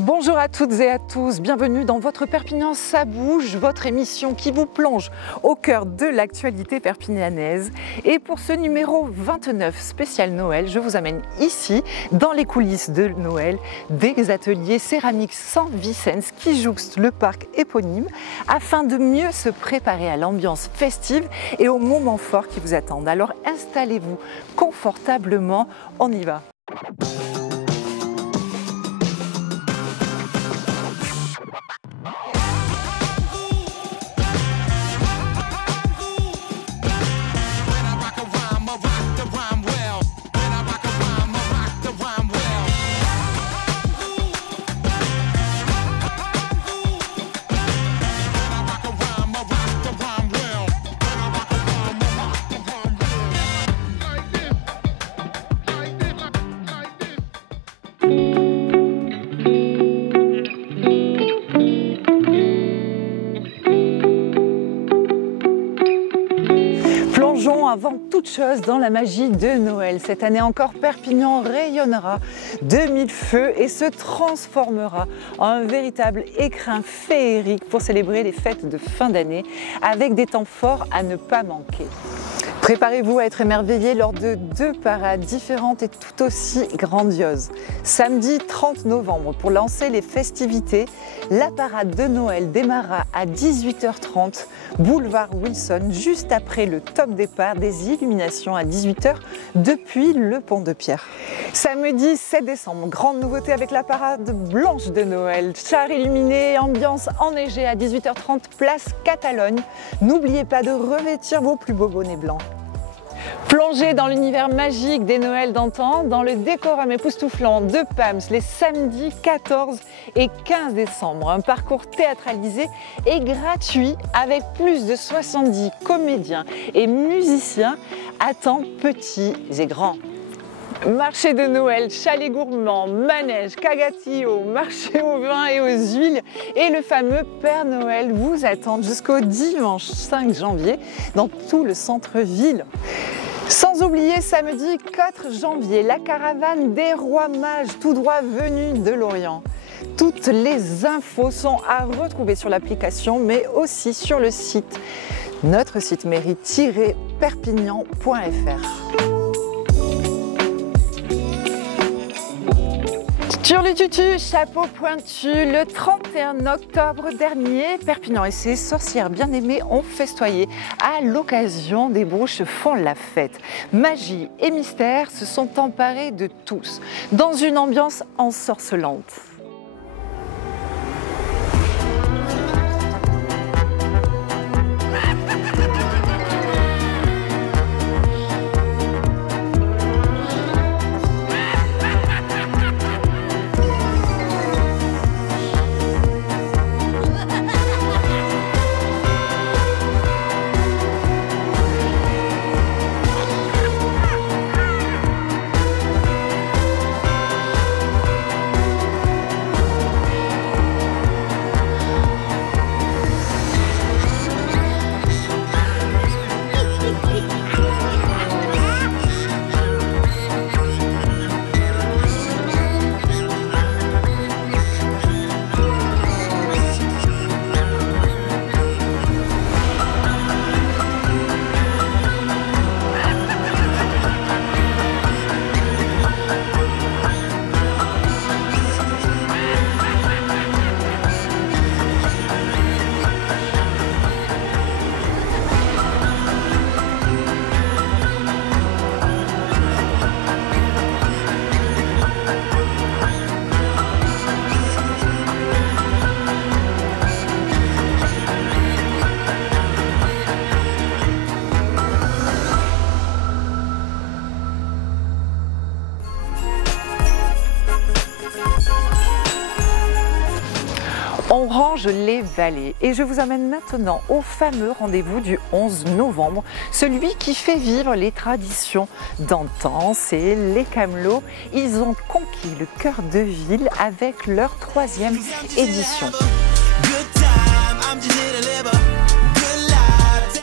Bonjour à toutes et à tous, bienvenue dans votre Perpignan ça bouge, votre émission qui vous plonge au cœur de l'actualité perpignanaise. Et pour ce numéro 29 spécial Noël, je vous amène ici, dans les coulisses de Noël, des ateliers céramiques San Vicens qui jouxtent le parc éponyme afin de mieux se préparer à l'ambiance festive et aux moments forts qui vous attendent. Alors installez-vous confortablement, on y va. Plongeons avant toute chose dans la magie de Noël. Cette année encore, Perpignan rayonnera de mille feux et se transformera en un véritable écrin féerique pour célébrer les fêtes de fin d'année avec des temps forts à ne pas manquer. Préparez-vous à être émerveillés lors de deux parades différentes et tout aussi grandioses. Samedi 30 novembre, pour lancer les festivités, la parade de Noël démarrera à 18h30, boulevard Wilson, juste après le top départ des illuminations à 18h depuis le Pont de Pierre. Samedi 7 décembre, grande nouveauté avec la parade blanche de Noël. Chars illuminés, ambiance enneigée à 18h30, place Catalogne. N'oubliez pas de revêtir vos plus beaux bonnets blancs. Plongez dans l'univers magique des Noëls d'antan, dans le décorum époustouflant de PAMS les samedis 14 et 15 décembre. Un parcours théâtralisé et gratuit avec plus de 70 comédiens et musiciens attend petits et grands. Marché de Noël, chalet gourmand, manège, cagatillo, marché au vin et aux huiles et le fameux Père Noël vous attendent jusqu'au dimanche 5 janvier dans tout le centre-ville. Sans oublier samedi 4 janvier, la caravane des Rois Mages tout droit venus de l'Orient. Toutes les infos sont à retrouver sur l'application mais aussi sur le site, notre site mairie-perpignan.fr. Turlututu, chapeau pointu, le 31 octobre dernier, Perpignan et ses sorcières bien-aimées ont festoyé. À l'occasion, des brouches font la fête. Magie et mystère se sont emparés de tous, dans une ambiance ensorcelante. On range les vallées et je vous amène maintenant au fameux rendez-vous du 11 novembre, celui qui fait vivre les traditions d'antan, c'est les Camelots. Ils ont conquis le cœur de ville avec leur 3e édition.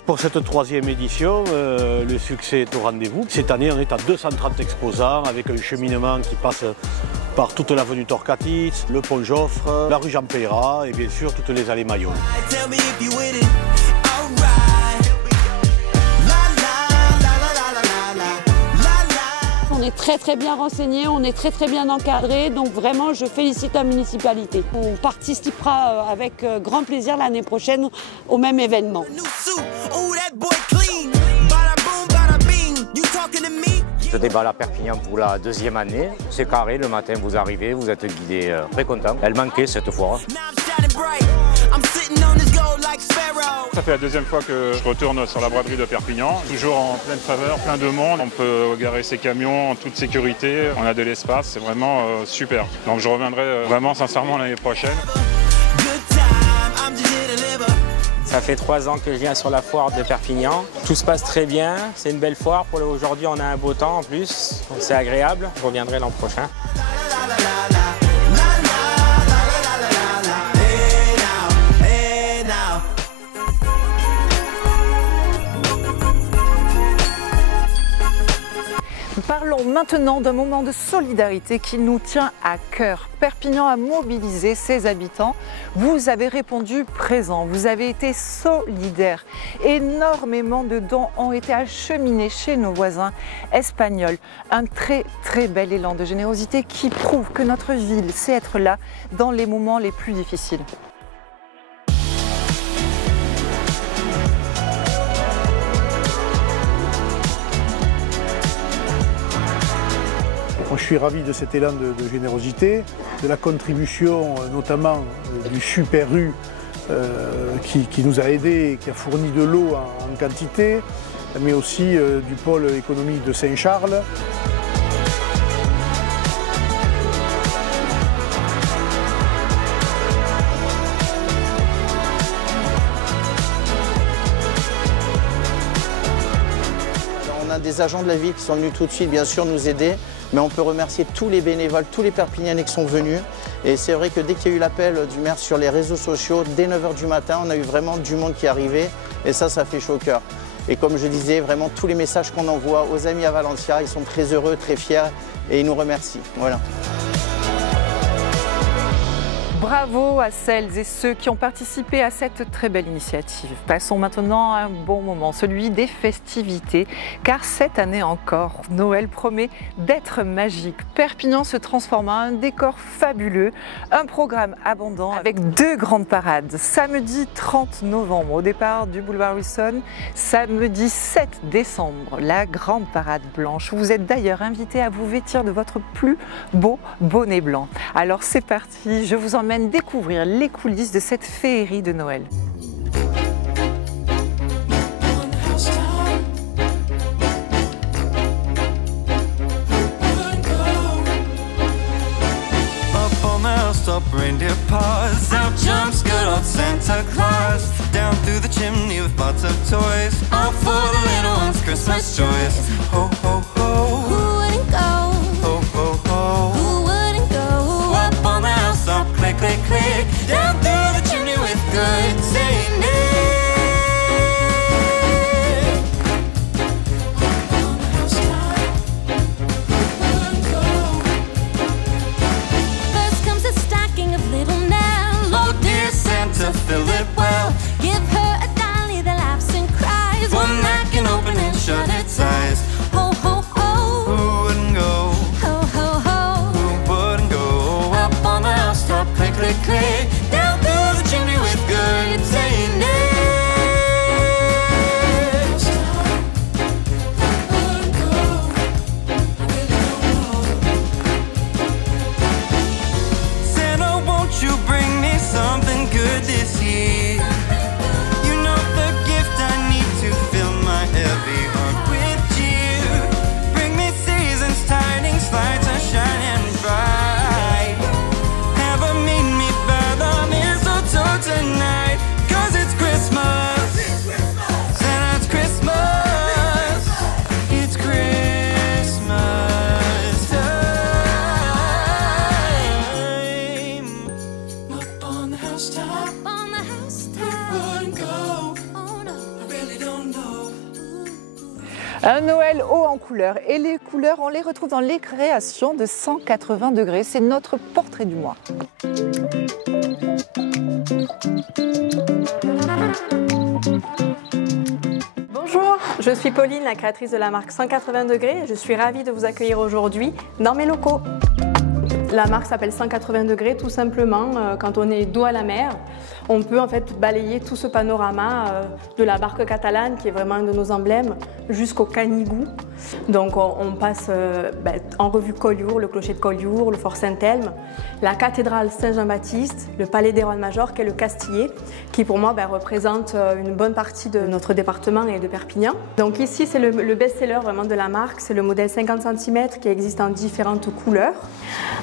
Pour cette 3e édition, le succès est au rendez-vous. Cette année, on est à 230 exposants avec un cheminement qui passe par toute l'avenue Torcatis, le pont Joffre, la rue Jean Peyrat et bien sûr toutes les allées Maillot. On est très bien renseignés, on est très bien encadrés, donc vraiment je félicite la municipalité. On participera avec grand plaisir l'année prochaine au même événement. Je déballe à Perpignan pour la deuxième année. C'est carré, le matin vous arrivez, vous êtes guidé très content. Elle manquait cette fois. Ça fait la deuxième fois que je retourne sur la braderie de Perpignan. Toujours en pleine faveur, plein de monde. On peut garer ses camions en toute sécurité. On a de l'espace, c'est vraiment super. Donc je reviendrai vraiment sincèrement l'année prochaine. Ça fait 3 ans que je viens sur la foire de Perpignan. Tout se passe très bien, c'est une belle foire. Aujourd'hui, on a un beau temps en plus, c'est agréable. Je reviendrai l'an prochain. Parlons maintenant d'un moment de solidarité qui nous tient à cœur. Perpignan a mobilisé ses habitants. Vous avez répondu présent, vous avez été solidaires. Énormément de dons ont été acheminés chez nos voisins espagnols. Un très bel élan de générosité qui prouve que notre ville sait être là dans les moments les plus difficiles. Je suis ravi de cet élan de générosité, de la contribution notamment du Super U qui nous a aidés, qui a fourni de l'eau en quantité, mais aussi du pôle économique de Saint-Charles. On a des agents de la ville qui sont venus tout de suite, bien sûr, nous aider. Mais on peut remercier tous les bénévoles, tous les Perpignanais qui sont venus. Et c'est vrai que dès qu'il y a eu l'appel du maire sur les réseaux sociaux, dès 9 h du matin, on a eu vraiment du monde qui est arrivé. Et ça fait chaud au cœur. Et comme je disais, vraiment tous les messages qu'on envoie aux amis à Valencia, ils sont très heureux, très fiers et ils nous remercient. Voilà. Bravo à celles et ceux qui ont participé à cette très belle initiative. Passons maintenant à un bon moment, celui des festivités, car cette année encore, Noël promet d'être magique. Perpignan se transforme en un décor fabuleux, un programme abondant avec 2 grandes parades. Samedi 30 novembre au départ du boulevard Wilson, samedi 7 décembre, la grande parade blanche. Vous êtes d'ailleurs invités à vous vêtir de votre plus beau bonnet blanc. Alors c'est parti, je vous emmène découvrir les coulisses de cette féerie de Noël. Down through the chimney with good Saint Nick. First comes a stocking of little Nell. Oh dear Santa, fill it well. Give her a dolly that laughs and cries, one that can open and shut its eyes. Ho ho ho, who wouldn't go? Ho ho ho, who wouldn't go? Up on the housetop, click click click. Down through the chimney with good Saint Nick. Santa, won't you bring me something good this year? You know the gift I need to fill my heavy heart with cheer. Bring me seasons, tidings, lights are shining bright. Have a meet me by the mistletoe tonight, 'cause it's Christmas. Santa, it's Christmas. It's Christmas time. Up on the housetop. Up on the housetop. Who wouldn't go? Oh no, I really don't know. Un Noël haut en couleurs. Et les couleurs, on les retrouve dans les créations de 180 degrés. C'est notre portrait du mois. Bonjour, je suis Pauline, la créatrice de la marque 180 degrés. Je suis ravie de vous accueillir aujourd'hui dans mes locaux. La marque s'appelle 180 degrés tout simplement quand on est dos à la mer. On peut en fait balayer tout ce panorama de la barque catalane qui est vraiment un de nos emblèmes jusqu'au Canigou. Donc on passe en revue Collioure, le clocher de Collioure, le fort Saint-Elme, la cathédrale Saint-Jean-Baptiste, le palais des rois de Majorque et le Castillet qui pour moi représente une bonne partie de notre département et de Perpignan. Donc ici c'est le best-seller vraiment de la marque, c'est le modèle 50 cm qui existe en différentes couleurs.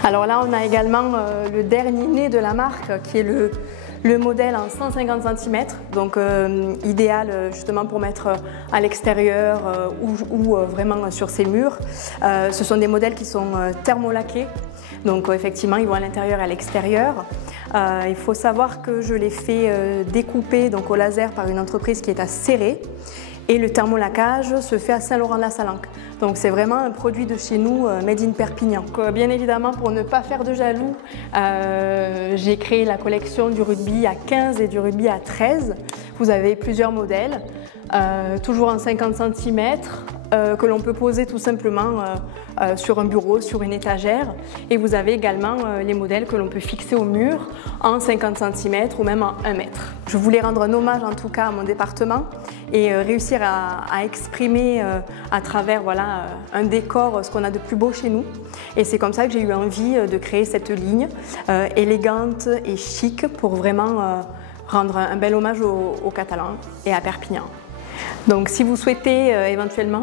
Alors là on a également le dernier né de la marque qui est le modèle en 150 cm, donc idéal justement pour mettre à l'extérieur ou vraiment sur ses murs. Ce sont des modèles qui sont thermolaqués, donc effectivement ils vont à l'intérieur et à l'extérieur. Il faut savoir que je les fais découper donc, au laser par une entreprise qui est à Céré. Et le thermolacage se fait à Saint-Laurent-de-la-Salanque. Donc c'est vraiment un produit de chez nous, made in Perpignan. Donc, bien évidemment, pour ne pas faire de jaloux, j'ai créé la collection du rugby à 15 et du rugby à 13. Vous avez plusieurs modèles, toujours en 50 cm, que l'on peut poser tout simplement sur un bureau, sur une étagère. Et vous avez également les modèles que l'on peut fixer au mur en 50 cm ou même en 1 mètre. Je voulais rendre un hommage en tout cas à mon département et réussir à exprimer à travers un décor ce qu'on a de plus beau chez nous. Et c'est comme ça que j'ai eu envie de créer cette ligne élégante et chic pour vraiment rendre un bel hommage aux Catalans et à Perpignan. Donc si vous souhaitez éventuellement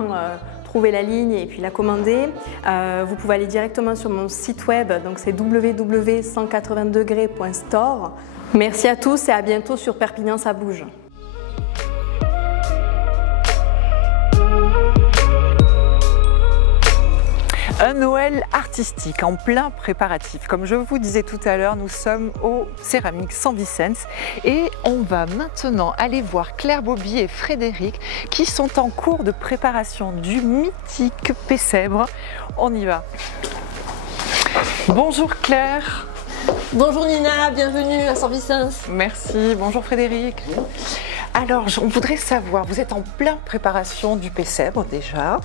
trouver la ligne et puis la commander, vous pouvez aller directement sur mon site web, donc c'est www.180degrés.store. Merci à tous et à bientôt sur Perpignan ça bouge. Un Noël artistique en plein préparatif. Comme je vous disais tout à l'heure, nous sommes au Céramique San Vicens et on va maintenant aller voir Claire Bobby et Frédéric qui sont en cours de préparation du mythique Pessèbre. On y va. Bonjour Claire. Bonjour Nina, bienvenue à San Vicens. Merci, bonjour Frédéric. Alors, on voudrait savoir, vous êtes en pleine préparation du Pessèbre déjà.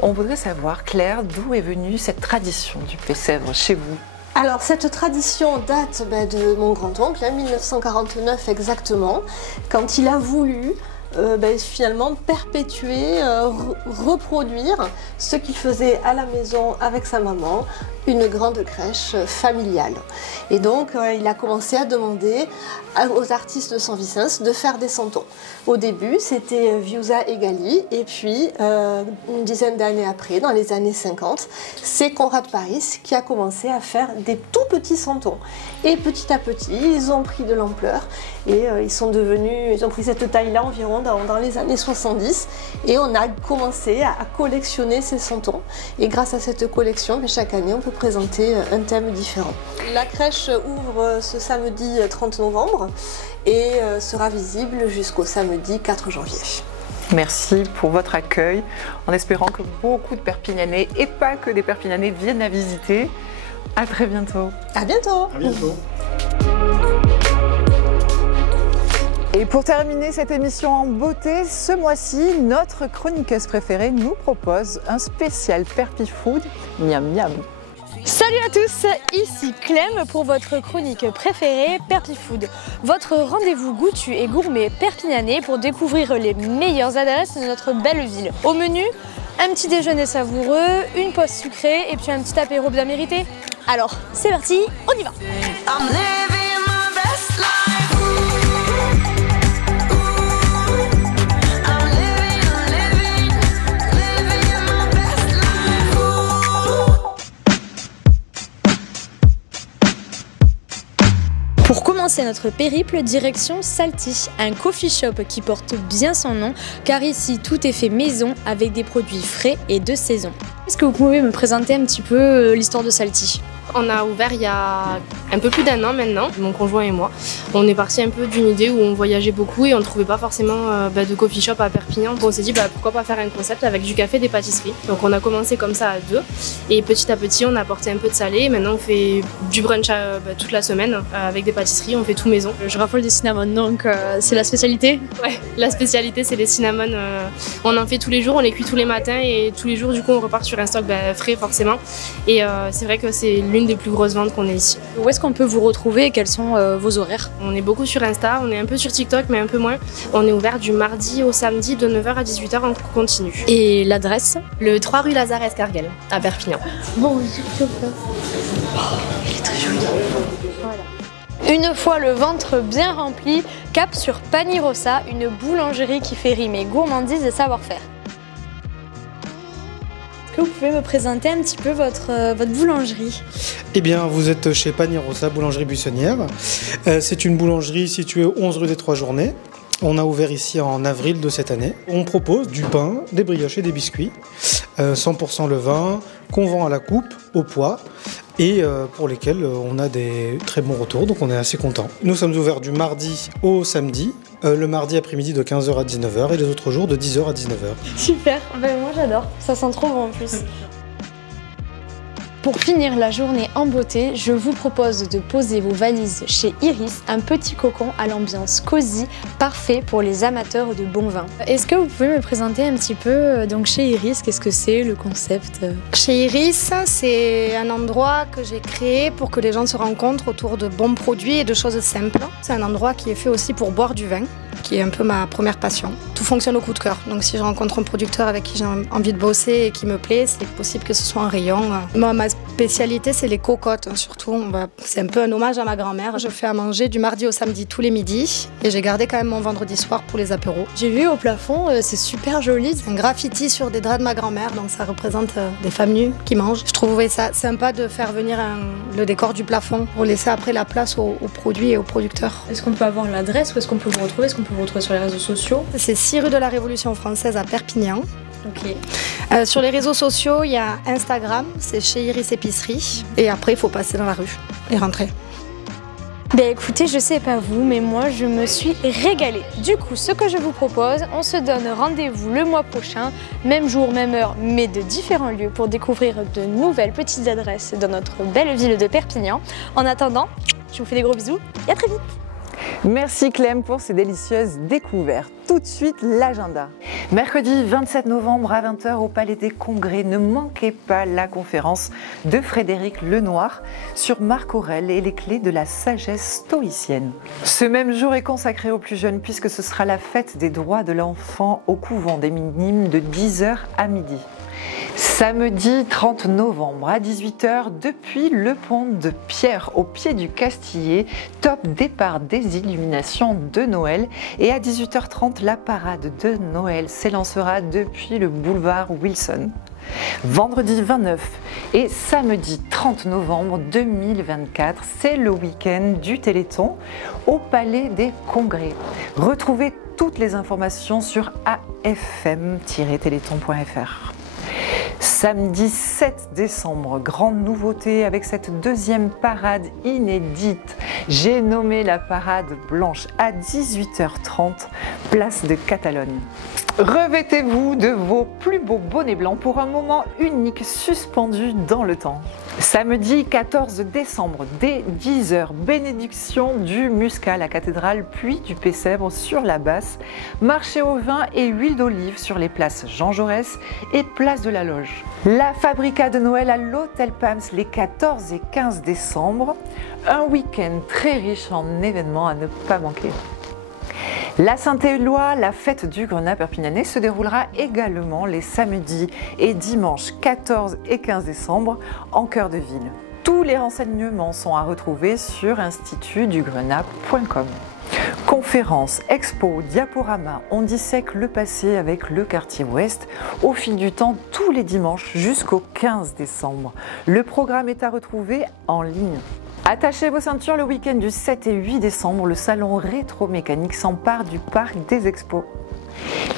On voudrait savoir, Claire, d'où est venue cette tradition du Pessèbre chez vous? Alors, cette tradition date de mon grand-oncle, 1949 exactement, quand il a voulu finalement perpétuer, reproduire ce qu'il faisait à la maison avec sa maman, une grande crèche familiale. Et donc il a commencé à demander aux artistes de San Vicens de faire des santons. Au début c'était Viusa et Gali et puis une dizaine d'années après, dans les années 50, c'est Conrad Paris qui a commencé à faire des tout petits santons. Et petit à petit ils ont pris de l'ampleur et ils ont pris cette taille-là environ dans les années 70 et on a commencé à collectionner ces santons. Et grâce à cette collection, chaque année on peut présenter un thème différent. La crèche ouvre ce samedi 30 novembre et sera visible jusqu'au samedi 4 janvier. Merci pour votre accueil, en espérant que beaucoup de Perpignanais et pas que des Perpignanais viennent la visiter. À très bientôt. À bientôt. À bientôt. Et pour terminer cette émission en beauté, ce mois-ci, notre chroniqueuse préférée nous propose un spécial Perpifood miam miam. Salut à tous, ici Clem pour votre chronique préférée Perpifood, votre rendez-vous goûtu et gourmet perpignanais pour découvrir les meilleures adresses de notre belle ville. Au menu, un petit déjeuner savoureux, une pause sucrée et puis un petit apéro bien mérité. Alors c'est parti, on y va. Pour commencer notre périple, direction Salty, un coffee shop qui porte bien son nom car ici tout est fait maison avec des produits frais et de saison. Est-ce que vous pouvez me présenter un petit peu l'histoire de Salty ? On a ouvert il y a un peu plus d'1 an maintenant, mon conjoint et moi. On est parti un peu d'une idée où on voyageait beaucoup et on ne trouvait pas forcément de coffee shop à Perpignan. On s'est dit pourquoi pas faire un concept avec du café et des pâtisseries. Donc on a commencé comme ça à 2 et petit à petit on a apporté un peu de salé. Maintenant on fait du brunch toute la semaine avec des pâtisseries, on fait tout maison. Je raffole des cinnamons, donc c'est la spécialité? Ouais, la spécialité c'est les cinnamons. On en fait tous les jours, on les cuit tous les matins et tous les jours du coup on repart sur un stock frais forcément. Et c'est vrai que c'est l'une des plus grosses ventes qu'on ait ici. Où est-ce qu'on peut vous retrouver et quels sont vos horaires? On est beaucoup sur Insta, on est un peu sur TikTok mais un peu moins. On est ouvert du mardi au samedi de 9h à 18h en continu. Et l'adresse? Le 3 rue Lazare Escarguel à Perpignan. Bon, il est très joli. Voilà. Une fois le ventre bien rempli, cap sur Panirosa, une boulangerie qui fait rimer gourmandise et savoir-faire. Est-ce que vous pouvez me présenter un petit peu votre boulangerie? Eh bien, vous êtes chez Panirosa, boulangerie buissonnière. C'est une boulangerie située au 11 rue des Trois Journées. On a ouvert ici en avril de cette année. On propose du pain, des brioches et des biscuits, 100% levain, qu'on vend à la coupe, au poids, et pour lesquels on a des très bons retours, donc on est assez contents. Nous sommes ouverts du mardi au samedi, le mardi après-midi de 15h à 19h et les autres jours de 10h à 19h. Super, moi j'adore, ça sent trop bon en plus. Pour finir la journée en beauté, je vous propose de poser vos valises chez Iris, un petit cocon à l'ambiance cosy, parfait pour les amateurs de bon vin. Est-ce que vous pouvez me présenter un petit peu donc chez Iris, qu'est-ce que c'est le concept? Chez Iris, c'est un endroit que j'ai créé pour que les gens se rencontrent autour de bons produits et de choses simples. C'est un endroit qui est fait aussi pour boire du vin, qui est un peu ma première passion. Tout fonctionne au coup de cœur. Donc si je rencontre un producteur avec qui j'ai envie de bosser et qui me plaît, c'est possible que ce soit un rayon. Moi, ma spécialité, c'est les cocottes, surtout. C'est un peu un hommage à ma grand-mère. Je fais à manger du mardi au samedi tous les midis et j'ai gardé quand même mon vendredi soir pour les apéros. J'ai vu au plafond, c'est super joli. C'est un graffiti sur des draps de ma grand-mère, donc ça représente des femmes nues qui mangent. Je trouvais ça sympa de faire venir le décor du plafond pour laisser après la place aux produits et aux producteurs. Est-ce qu'on peut avoir l'adresse? Où est-ce qu'on peut vous retrouver? Est-ce qu'on peut vous retrouver sur les réseaux sociaux? C'est 6 rue de la Révolution française à Perpignan. Okay. Sur les réseaux sociaux, il y a Instagram, c'est chez Iris Épicerie. Et après, il faut passer dans la rue et rentrer. Ben écoutez, je sais pas vous, mais moi je me suis régalée. Du coup, ce que je vous propose, on se donne rendez-vous le mois prochain, même jour, même heure, mais de différents lieux pour découvrir de nouvelles petites adresses dans notre belle ville de Perpignan. En attendant, je vous fais des gros bisous et à très vite. Merci Clem pour ces délicieuses découvertes. Tout de suite, l'agenda. Mercredi 27 novembre à 20h au Palais des Congrès, ne manquez pas la conférence de Frédéric Lenoir sur Marc Aurèle et les clés de la sagesse stoïcienne. Ce même jour est consacré aux plus jeunes puisque ce sera la fête des droits de l'enfant au couvent des Minimes de 10h à midi. Samedi 30 novembre à 18h, depuis le pont de Pierre au pied du Castillet, top départ des illuminations de Noël. Et à 18h30, la parade de Noël s'élancera depuis le boulevard Wilson. Vendredi 29 et samedi 30 novembre 2024, c'est le week-end du Téléthon au Palais des Congrès. Retrouvez toutes les informations sur afm-téléthon.fr. Samedi 7 décembre, grande nouveauté avec cette deuxième parade inédite. J'ai nommé la parade blanche à 18h30, place de Catalogne. Revêtez-vous de vos plus beaux bonnets blancs pour un moment unique suspendu dans le temps. Samedi 14 décembre, dès 10h, bénédiction du muscat à la cathédrale puis du Pessèbre sur la Basse, marché au vin et huile d'olive sur les places Jean Jaurès et place de la Loge. La Fabrica de Noël à l'Hôtel Pams les 14 et 15 décembre, un week-end très riche en événements à ne pas manquer. La Saint-Éloi, la fête du grenat perpignanais, se déroulera également les samedis et dimanches 14 et 15 décembre en cœur de ville. Tous les renseignements sont à retrouver sur institutdugrenat.com. Conférences, expos, diaporamas, on dissèque le passé avec le quartier ouest au fil du temps tous les dimanches jusqu'au 15 décembre. Le programme est à retrouver en ligne. Attachez vos ceintures, le week-end du 7 et 8 décembre, le salon rétro-mécanique s'empare du parc des expos.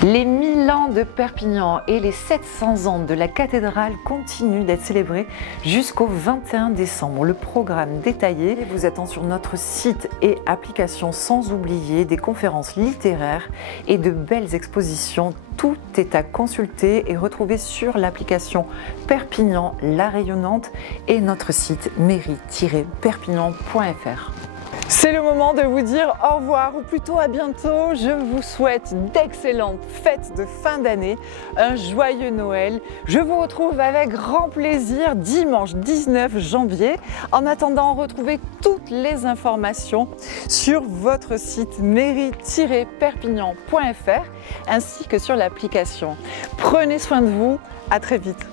Les 1000 ans de Perpignan et les 700 ans de la cathédrale continuent d'être célébrés jusqu'au 21 décembre. Le programme détaillé vous attend sur notre site et application, sans oublier des conférences littéraires et de belles expositions. Tout est à consulter et retrouver sur l'application Perpignan la rayonnante et notre site mairie-perpignan.fr. C'est le moment de vous dire au revoir, ou plutôt à bientôt. Je vous souhaite d'excellentes fêtes de fin d'année, un joyeux Noël. Je vous retrouve avec grand plaisir dimanche 19 janvier. En attendant, retrouvez toutes les informations sur votre site mairie-perpignan.fr ainsi que sur l'application. Prenez soin de vous, à très vite.